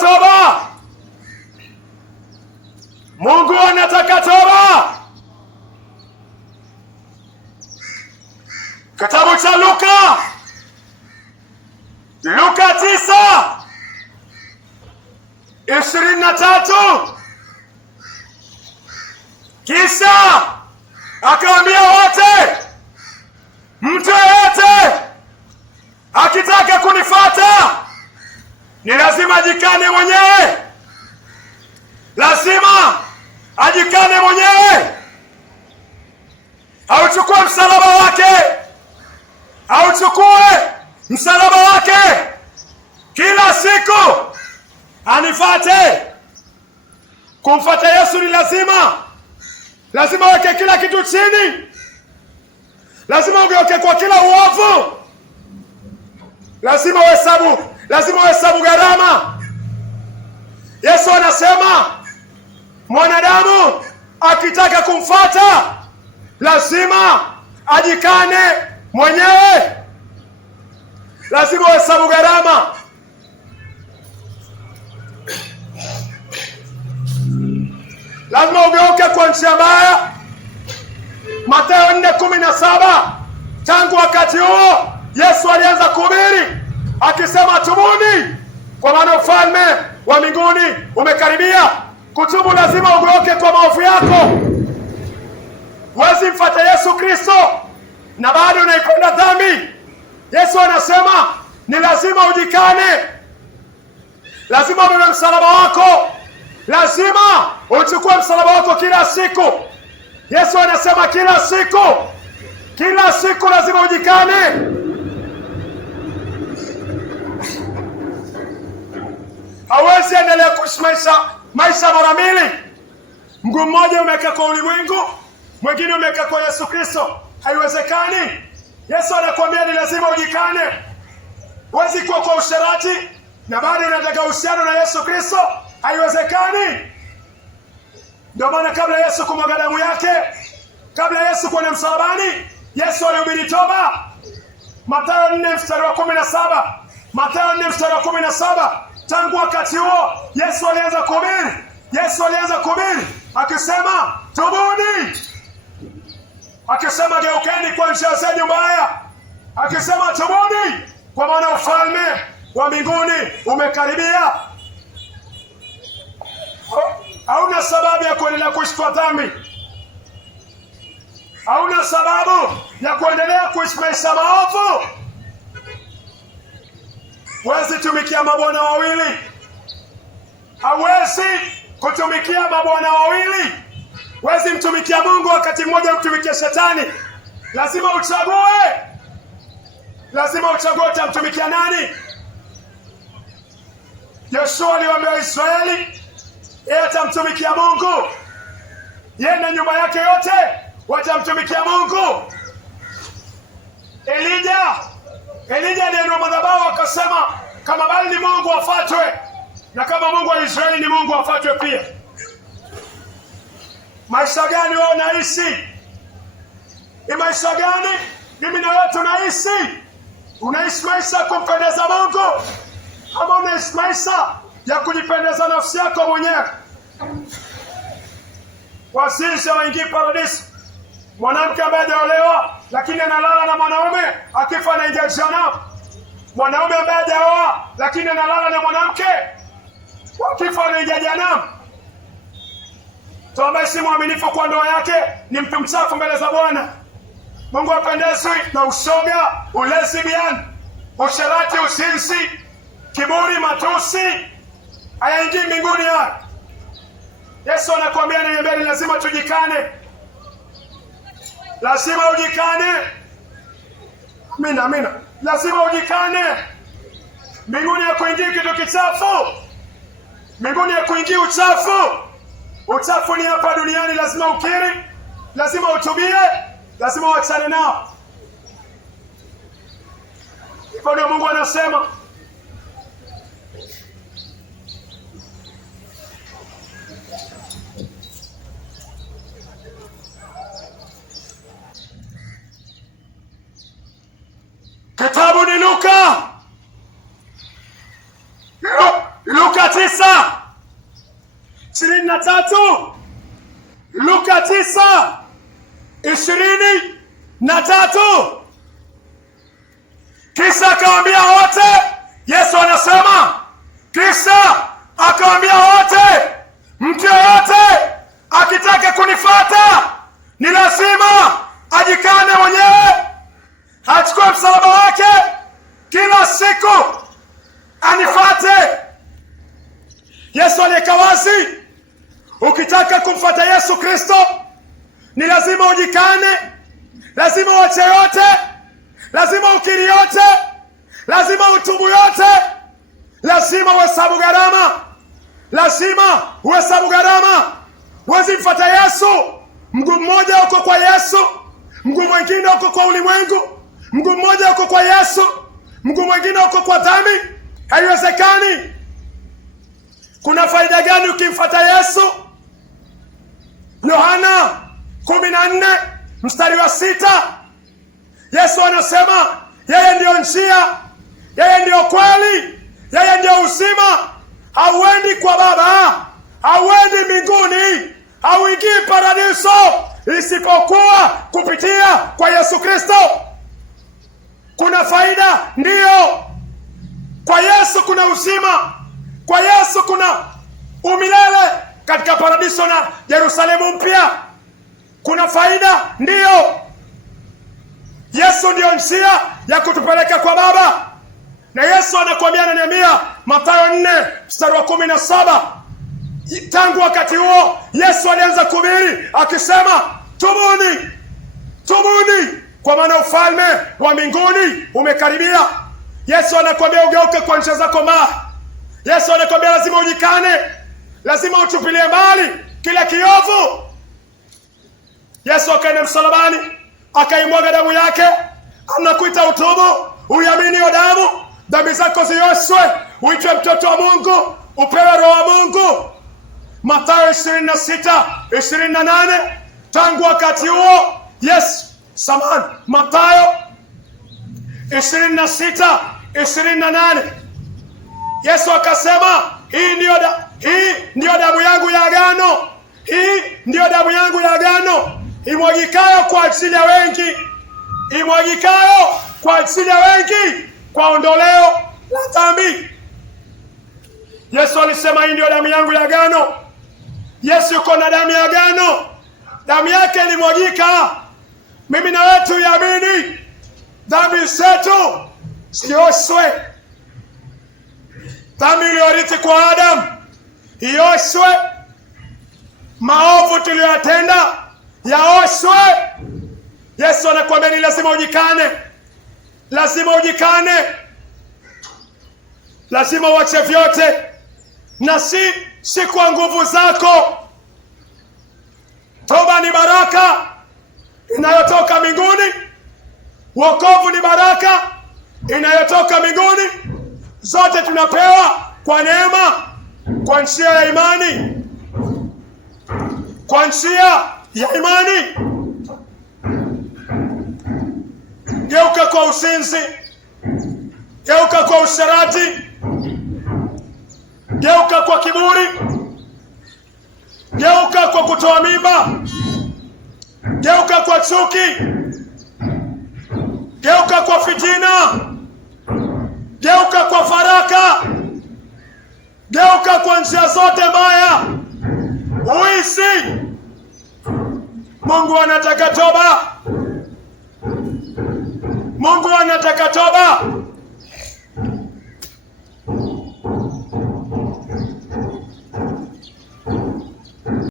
toba. Mungu anataka toba. Kitabu cha Luka 9:23. Kisha akaambia wote, mtu yeyote akitaka kunifuata ni lazima ajikane mwenyewe. Lazima ajikane mwenyewe, auchukue msalaba wake, auchukue msalaba wake kila siku anifuate. Kumfuata Yesu ni lazima weke kila kitu chini. Lazima ugeuke kwa kila uovu. Lazima uhesabu gharama. Yesu anasema mwanadamu akitaka kumfuata lazima ajikane mwenyewe. Lazima uhesabu gharama. Lazima ugeuke kwa njia mbaya. Mathayo 4:17. Tangu wakati huo Yesu alianza kuhubiri akisema, tubuni kwa maana ufalme wa mbinguni umekaribia. Kutubu lazima ugeuke kwa maovu yako. Huwezi mfuata Yesu Kristo na bado unaipenda dhambi. Yesu anasema ni lazima ujikane. Lazima ubebe msalaba wako. Lazima uchukue msalaba wako kila siku. Yesu anasema kila siku lazima ujikane. Hawezi endelea kuishi maisha mara mbili. Mguu mmoja umeweka kwa ulimwengu, mwingine umeweka kwa Yesu Kristo. Haiwezekani. Yesu anakuambia ni lazima ujikane. Huwezi kuwa kwa usherati na bado unataka uhusiano na Yesu Kristo. Haiwezekani. Ndio maana kabla Yesu kumwaga damu yake, kabla Yesu kwenda msalabani, Yesu alihubiri toba. Mathayo 4:17. Mathayo 4:17. Tangu wakati huo Yesu alianza kuhubiri akisema, tubuni. Akisema geukeni kwa njia zenu mbaya. Akisema tubuni kwa maana ufalme wa mbinguni umekaribia. Hauna sababu ya kuendelea kuishi kwa dhambi. Hauna sababu ya kuendelea kuishi maisha maovu. Huwezi tumikia mabwana wawili. Hawezi kutumikia mabwana wawili. Huwezi mtumikia Mungu wakati mmoja mtumikia shetani. Lazima uchague utamtumikia nani. Yoshua aliwaambia Israeli yeye atamtumikia Mungu. Yeye na nyumba yake yote watamtumikia Mungu. Elija aliinua madhabahu akasema, kama Baali ni Mungu afuatwe, na kama Mungu wa Israeli ni Mungu afuatwe pia. Maisha gani wewe unaishi? Ni maisha gani mimi na wewe tunaishi? Unaishi maisha ya kumpendeza Mungu ama unaishi maisha ya kujipendeza nafsi yako mwenyewe? Wasisha waingie paradisi. Mwanamke ambaye hajaolewa lakini analala na mwanaume akifa anaingia jehanamu. Mwanaume ambaye hajaoa lakini analala na mwanamke akifa anaingia jehanamu. Ambaye si mwaminifu kwa ndoa yake ni mtu mchafu mbele za Bwana. Mungu hapendezwi na ushoga, ulesbian, usherati, uzinzi, kiburi, matusi. Hayaingii mbinguni haya. Yesu anakuambia ni lazima tujikane. Lazima ujikane. Amina. Lazima ujikane. Mbinguni ya kuingia kitu kichafu. Mbinguni ya kuingia uchafu. Uchafu ni hapa duniani, lazima ukiri, lazima utubie, lazima uachane nao. Hivyo ndio Mungu anasema. Kitabu ni Luka 9:23. Luka 9:23. Kisha akawaambia wote, Yesu anasema, kisha akawaambia wote, mtu yeyote akitaka kunifuata ni lazima ajikane mwenyewe, achukue msalaba wake kila siku anifuate. Yesu aliweka wazi, ukitaka kumfuata Yesu Kristo ni lazima ujikane, lazima uache yote, lazima ukiri yote, lazima utubu yote, lazima uhesabu gharama, lazima uhesabu gharama. Huwezi mfuata Yesu, mguu mmoja uko kwa Yesu, mguu mwingine uko kwa ulimwengu, mguu mmoja uko kwa Yesu, mguu mwingine uko kwa dhambi. Haiwezekani. Kuna faida gani ukimfuata Yesu? Yohana 14:6, Yesu anasema yeye ndiyo njia, yeye ndiyo kweli, yeye ndiyo uzima. Hauendi kwa Baba, hauendi mbinguni, hauingii paradiso isipokuwa kupitia kwa Yesu Kristo. Kuna faida, ndiyo. Kwa Yesu kuna uzima, kwa Yesu kuna umilele katika paradiso na Yerusalemu mpya. Kuna faida, ndiyo. Yesu ndiyo njia ya kutupeleka kwa Baba. Na Yesu anakuambia, ananiambia Mathayo 4:17, tangu wakati huo Yesu alianza kuhubiri akisema, tubuni, tubuni, kwa maana ufalme wa mbinguni umekaribia. Yesu anakuambia ugeuke kwa njia zako mbaya. Yesu anakuambia lazima ujikane, lazima utupilie mbali kila kiovu. Yesu akaenda msalabani, akaimwaga damu yake. Anakuita utubu, uiamini hiyo damu, dhambi zako zioshwe, uitwe mtoto wa Mungu, upewe roho wa Mungu. Mathayo 26:28. Tangu wakati huo Mathayo 26:28, Yesu akasema, hii ndiyo damu yangu ya agano, hii ndiyo damu yangu ya agano, imwagikayo kwa ajili ya wengi, imwagikayo kwa ajili ya wengi kwa ondoleo la dhambi. Yesu alisema hii ndiyo damu yangu ya agano. Yesu yuko na damu ya agano, damu yake ilimwagika. Mimi na wewe tuiamini, dhambi zetu zioshwe, dhambi iliyorithi kwa Adamu ioshwe, maovu tuliyoyatenda yaoshwe. Yesu anakuambia ni lazima ujikane, lazima ujikane, lazima uache vyote, na si kwa nguvu zako. Toba ni baraka inayotoka mbinguni, wokovu ni baraka inayotoka mbinguni. Zote tunapewa kwa neema, kwa njia ya imani, kwa njia ya imani. Geuka kwa usinzi, geuka kwa usherati, geuka kwa kiburi, geuka kwa kutoa mimba, geuka kwa chuki, geuka kwa fitina, geuka kwa faraka, geuka kwa njia zote mbaya, uishi. Mungu anataka toba, Mungu anataka toba.